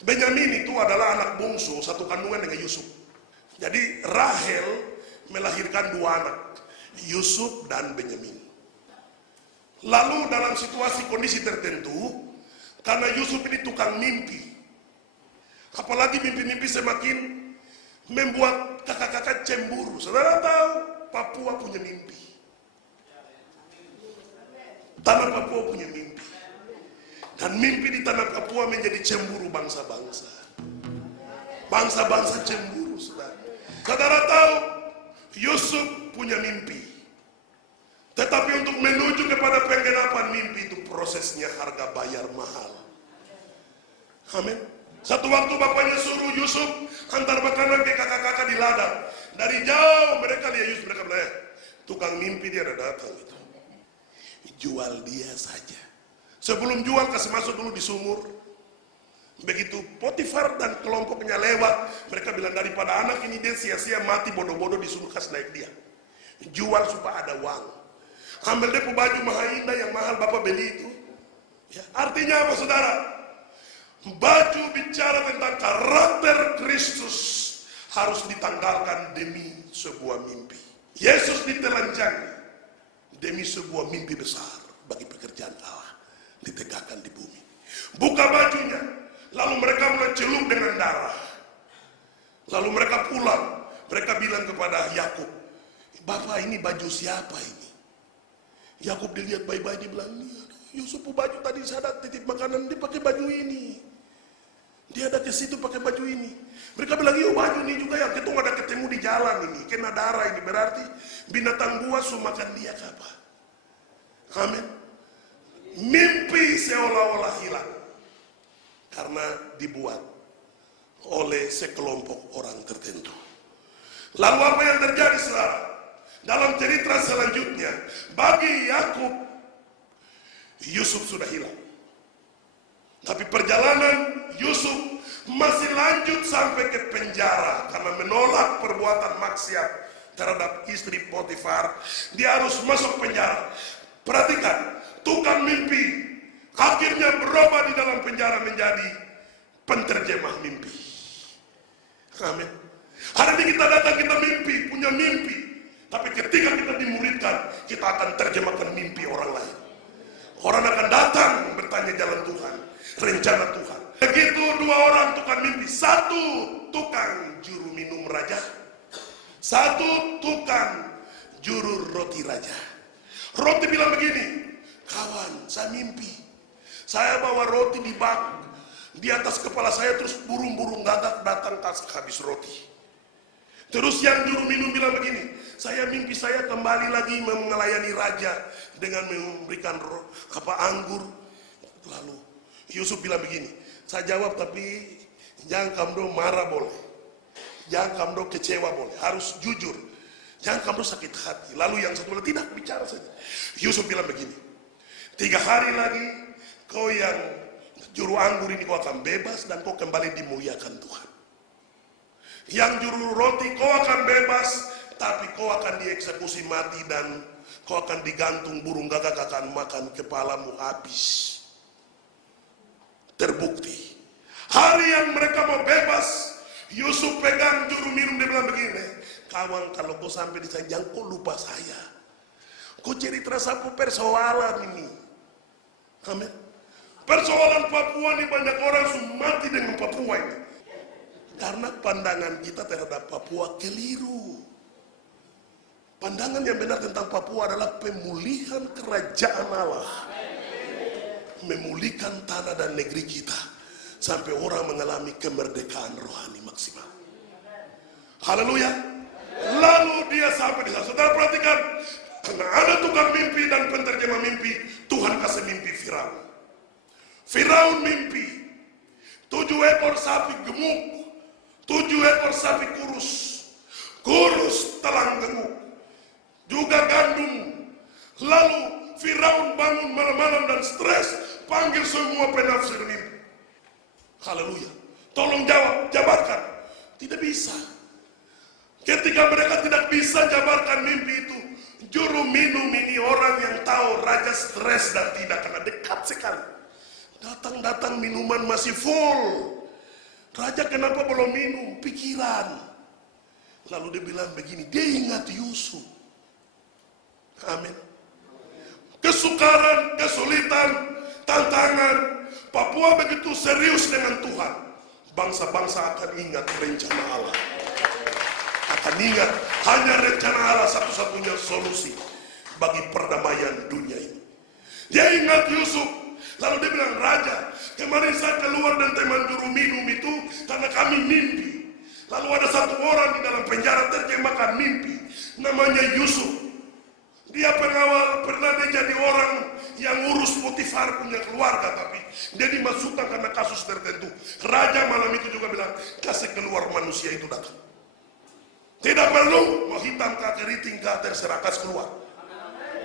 Benyamin itu adalah anak bungsu satu kandungan dengan Yusuf. Jadi Rahel melahirkan dua anak, Yusuf dan Benyamin. Lalu dalam situasi kondisi tertentu, karena Yusuf ini tukang mimpi, apalagi mimpi-mimpi semakin membuat kakak-kakak cemburu. Saudara tahu Papua punya mimpi, tanah Papua punya mimpi, dan mimpi di tanah Papua menjadi cemburu bangsa-bangsa. Bangsa-bangsa cemburu, saudara. Saudara tahu Yusuf punya mimpi, tetapi untuk menuju kepada penggenapan mimpi itu prosesnya harga bayar mahal. Amin. Satu waktu bapaknya suruh Yusuf antar makanan ke kakak-kakak di ladang. Dari jauh mereka lihat Yusuf, mereka bilang, tukang mimpi dia ada datang itu. Jual dia saja. Sebelum jual kasih masuk dulu di sumur. Begitu Potifar dan kelompoknya lewat, mereka bilang daripada anak ini dia sia-sia mati bodoh-bodoh di sumur, kasih naik dia. Jual supaya ada uang. Ambil dia baju mahal indah yang mahal bapak beli itu. Ya, artinya apa saudara? Baju bicara tentang karakter Kristus harus ditanggalkan demi sebuah mimpi. Yesus ditelanjangi demi sebuah mimpi besar bagi pekerjaan Allah ditegakkan di bumi. Buka bajunya, lalu mereka mulai celup dengan darah. Lalu mereka pulang, mereka bilang kepada Yakub, "Bapak, ini baju siapa ini?" Yakub dilihat baik-baik, dia bilang, "Yusuf baju tadi saya ada titip makanan, dia pakai baju ini. Dia ada ke situ pakai baju ini." Mereka bilang, "Iya baju ini juga yang kita ada ketemu di jalan ini, kena darah ini, berarti binatang buas makan dia apa?" Amin. Mimpi seolah-olah hilang karena dibuat oleh sekelompok orang tertentu. Lalu apa yang terjadi saudara? Dalam cerita selanjutnya, bagi Yakub, Yusuf sudah hilang. Tapi perjalanan Yusuf masih lanjut sampai ke penjara karena menolak perbuatan maksiat terhadap istri Potifar. Dia harus masuk penjara. Perhatikan, tukang mimpi akhirnya berubah di dalam penjara menjadi penterjemah mimpi. Amin. Hari ini kita datang, kita mimpi, punya mimpi. Tapi ketika kita dimuridkan, kita akan terjemahkan mimpi orang lain. Orang akan datang bertanya jalan Tuhan, rencana Tuhan. Begitu dua orang tukang mimpi. Satu tukang juru minum raja, satu tukang juru roti raja. Roti bilang begini, "Kawan, saya mimpi. Saya bawa roti di bak. Di atas kepala saya terus burung-burung gagak datang habis roti." Terus yang juru minum bilang begini, "Saya mimpi saya kembali lagi melayani raja dengan memberikan anggur." Lalu Yusuf bilang begini, "Saya jawab, tapi jangan kamu marah boleh, jangan kamu kecewa boleh, harus jujur, jangan kamu sakit hati." Lalu yang satu bilang, "Tidak, bicara saja." Yusuf bilang begini, 3 hari lagi kau yang juru anggur ini kau akan bebas dan kau kembali dimuliakan Tuhan. Yang juru roti kau akan bebas, tapi kau akan dieksekusi mati dan kau akan digantung, burung gagak akan makan kepalamu habis." Terbukti, hari yang mereka mau bebas, Yusuf pegang juru minum, dia bilang begini, "Kawan, kalau kau sampai di sana, jangan kau lupa saya. Kau cerita satu persoalan ini." Amin. Persoalan Papua ini banyak orang sudah mati dengan Papua ini. Karena pandangan kita terhadap Papua keliru. Pandangan yang benar tentang Papua adalah pemulihan kerajaan Allah. Memulihkan tanah dan negeri kita sampai orang mengalami kemerdekaan rohani maksimal. Haleluya. Lalu dia sampai di sana. Saudara perhatikan, karena ada tukang mimpi dan penterjemah mimpi, Tuhan kasih mimpi Firaun. Firaun mimpi 7 ekor sapi gemuk, 7 ekor sapi kurus telang gemuk, juga gandum. Lalu Firaun bangun malam-malam dan stres, panggil semua penafsir mimpi. Haleluya. Tolong jawab, jabarkan. Tidak bisa. Ketika mereka tidak bisa jabarkan mimpi itu, juru minum ini orang yang tahu raja stres dan tidak, karena dekat sekali. Datang-datang minuman masih full. Raja kenapa belum minum? Pikiran. Lalu dia bilang begini, dia ingat Yusuf. Amin. Kesukaran, kesulitan, tantangan. Papua begitu serius dengan Tuhan. Bangsa-bangsa akan ingat rencana Allah. Akan ingat hanya rencana Allah satu-satunya solusi bagi perdamaian dunia ini. Dia ingat Yusuf. Lalu dia bilang, Raja, kemarin saya keluar dan teman juru minum itu karena kami mimpi. Lalu ada satu orang di dalam penjara terjemahkan mimpi. Namanya Yusuf. Dia pengawal, pernah dia jadi orang yang urus Potifar punya keluarga, tapi dia dimasukkan karena kasus tertentu. Raja malam itu juga bilang, kasih keluar manusia itu datang. Tidak perlu mau hitam kaki riting terserah, kasih keluar.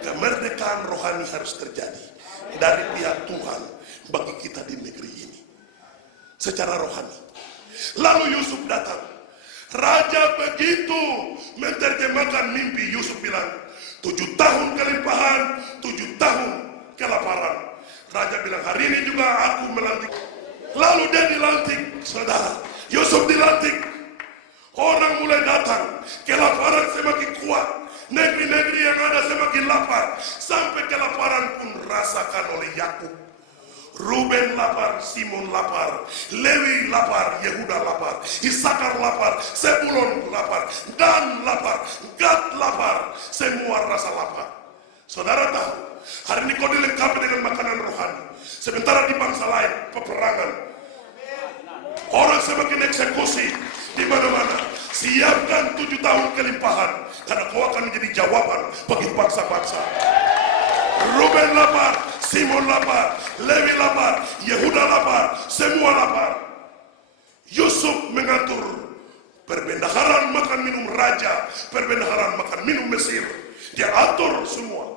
Kemerdekaan rohani harus terjadi dari pihak Tuhan bagi kita di negeri ini secara rohani. Lalu Yusuf datang. Raja begitu menerjemahkan mimpi. Yusuf bilang, 7 tahun kelimpahan, 7 tahun kelaparan. Raja bilang, hari ini juga aku melantik. Lalu dia dilantik, saudara. Yusuf dilantik. Orang mulai datang, kelaparan semakin kuat. Negeri-negeri yang ada semakin lapar. Sampai kelaparan pun rasakan oleh Yakub. Ruben lapar, Simon lapar, Lewi lapar, Yehuda lapar, Isakar lapar, Sebulon lapar, Dan lapar, Gad lapar, semua rasa lapar. Saudara tahu, hari ini kau dilengkapi dengan makanan rohani. Sementara di bangsa lain, peperangan. Orang semakin eksekusi di mana-mana. Siapkan 7 tahun kelimpahan, karena kau akan menjadi jawaban bagi bangsa-bangsa. Ruben lapar, Simon lapar, Lewi lapar, Yehuda lapar, semua lapar. Yusuf mengatur perbendaharaan makan minum raja, perbendaharaan makan minum Mesir. Dia atur semua.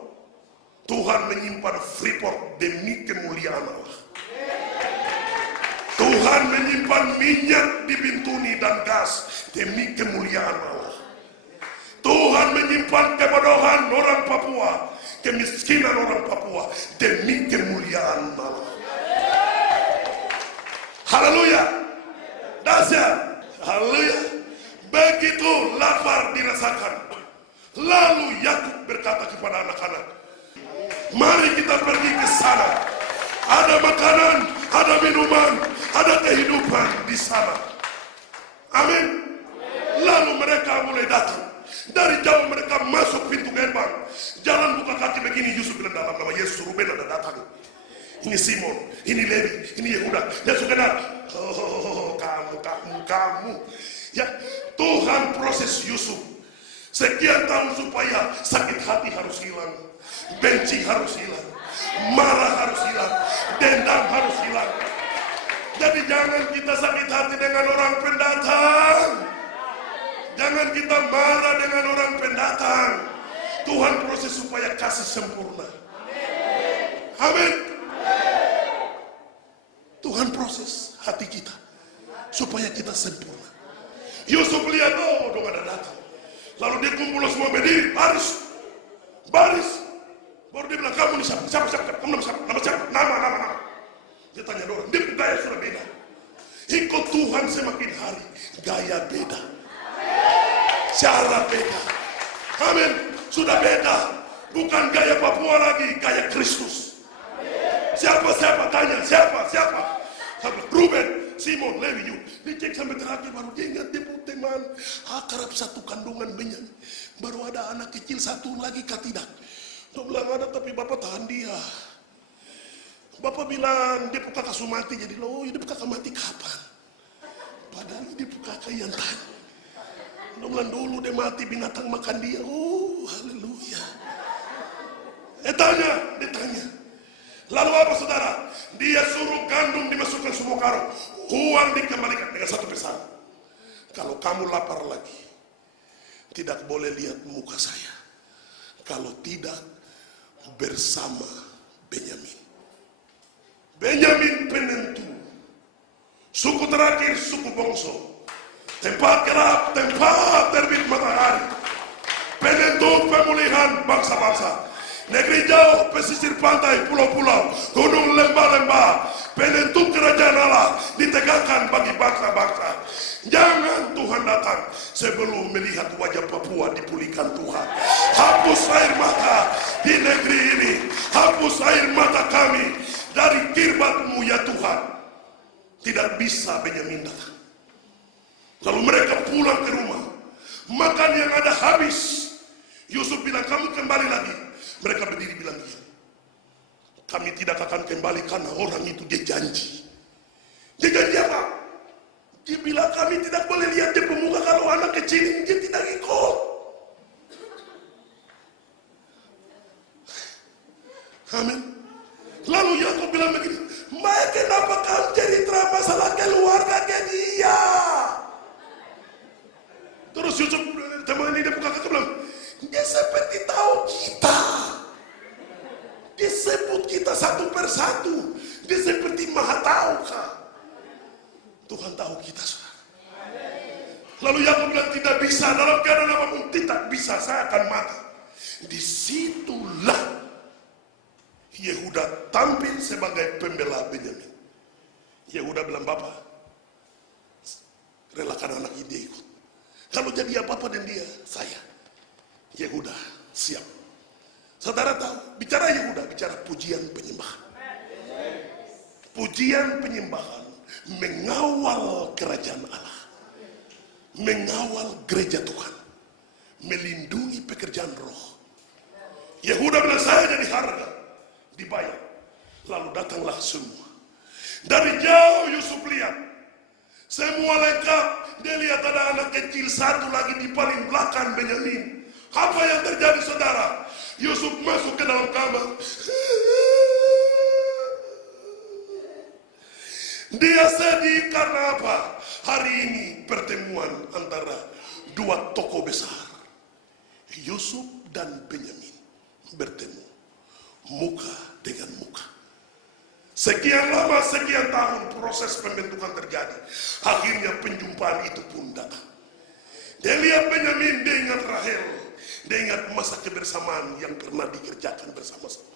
Tuhan menyimpan Freeport demi kemuliaan Allah. Tuhan menyimpan minyak di Bintuni dan gas demi kemuliaan Allah. Tuhan menyimpan kebodohan orang Papua, kemiskinan orang Papua demi kemuliaan Allah. Haleluya. Dahsyat. Haleluya. Begitu lapar dirasakan. Lalu Yakub berkata kepada anak-anak, mari kita pergi ke sana. Ada makanan, ada minuman, ada kehidupan di sana. Amin. Lalu mereka mulai datang. Dari jauh mereka masuk pintu gerbang. Jalan buka kaki begini. Yusuf bilang, dalam nama Yesus, Ruben ada datang. Ini Simon, ini Lewi, ini Yehuda. Ya sudah datang. Oh, kamu. Ya, Tuhan proses Yusuf. Sekian tahun supaya sakit hati harus hilang. Benci harus hilang. Marah harus hilang. Dendam harus hilang. Jadi jangan kita sakit hati dengan orang pendatang. Jangan kita marah dengan orang pendatang. Tuhan proses supaya kasih sempurna. Amin. Tuhan proses hati kita supaya kita sempurna. Yusuf lihat, oh dong ada datang. Lalu dia kumpul semua berdiri, baris. Baru dia bilang, kamu ini siapa? Kamu nama siapa? Nama. Dia tanya orang, dia gaya sudah beda. Ikut Tuhan semakin hari, gaya beda. Cara beda. Amin. Sudah beda. Bukan gaya Papua lagi, gaya Kristus. Siapa? Tanya, siapa? Ruben, Simon, Lewi, dicek sampai terakhir baru dia ingat dia punya teman akrab satu kandungan Benyamin. Baru ada anak kecil satu lagi katidak. Dia bilang ada tapi bapak tahan dia. Bapak bilang dia kakak mati, jadi loh dia kakak mati kapan? Padahal dia kakak yang tanya. Dia bilang dulu dia mati binatang makan dia. Oh haleluya. Dia tanya. Lalu apa saudara? Dia suruh gandum dimasukkan semua karung. Uang dikembalikan dengan satu pesan. Kalau kamu lapar lagi, tidak boleh lihat muka saya. Kalau tidak bersama Benyamin. Benyamin penentu. Suku terakhir, suku bongso. Tempat gelap, tempat terbit matahari. Penentu pemulihan bangsa-bangsa. Negeri jauh, pesisir pantai, pulau-pulau, gunung lembah-lembah, penentu kerajaan Allah ditegakkan bagi bangsa-bangsa. Jangan Tuhan datang sebelum melihat wajah Papua dipulihkan Tuhan. Hapus air mata di negeri ini, hapus air mata kami dari kirbat-Mu ya Tuhan. Tidak bisa Benyamin datang. Lalu mereka pulang ke rumah, makan yang ada habis. Yusuf bilang, kamu kembali lagi. Mereka berdiri bilang gini, kami tidak akan kembali karena orang itu dia janji. Dia janji apa? Dia bilang kami tidak boleh lihat dia pemuka kalau anak kecil ini dia tidak ikut. Amin. Lalu Yakub bilang begini, Maya kenapa kamu jadi masalah keluarga ke dia? Terus Yusuf teman ini dia buka kata bilang, dia seperti tahu kita. Dia sebut kita satu persatu. Dia seperti maha tahu kah? Tuhan tahu kita, saudara. Lalu Yakub bilang tidak bisa, dalam keadaan apapun tidak bisa, saya akan mati. Disitulah Yehuda tampil sebagai pembela Benyamin. Yehuda bilang, Bapak, relakan anak ini ikut. Kalau jadi apa-apa dengan dia, saya. Yehuda siap. Saudara tahu, bicara Yehuda, bicara pujian penyembahan. Pujian penyembahan mengawal kerajaan Allah, mengawal gereja Tuhan, melindungi pekerjaan roh. Yehuda bilang, saya jadi harga, dibayar. Lalu datanglah semua. Dari jauh Yusuf lihat, semua lengkap. Dia lihat ada anak kecil satu lagi di paling belakang Benyamin. Apa yang terjadi, saudara? Yusuf masuk ke dalam kamar. Dia sedih karena apa? Hari ini pertemuan antara dua tokoh besar, Yusuf dan Benyamin, bertemu muka dengan muka. Sekian lama, sekian tahun proses pembentukan terjadi. Akhirnya penjumpaan itu pun datang. Dia lihat Benyamin, dia ingat Rahel, dia ingat masa kebersamaan yang pernah dikerjakan bersama-sama.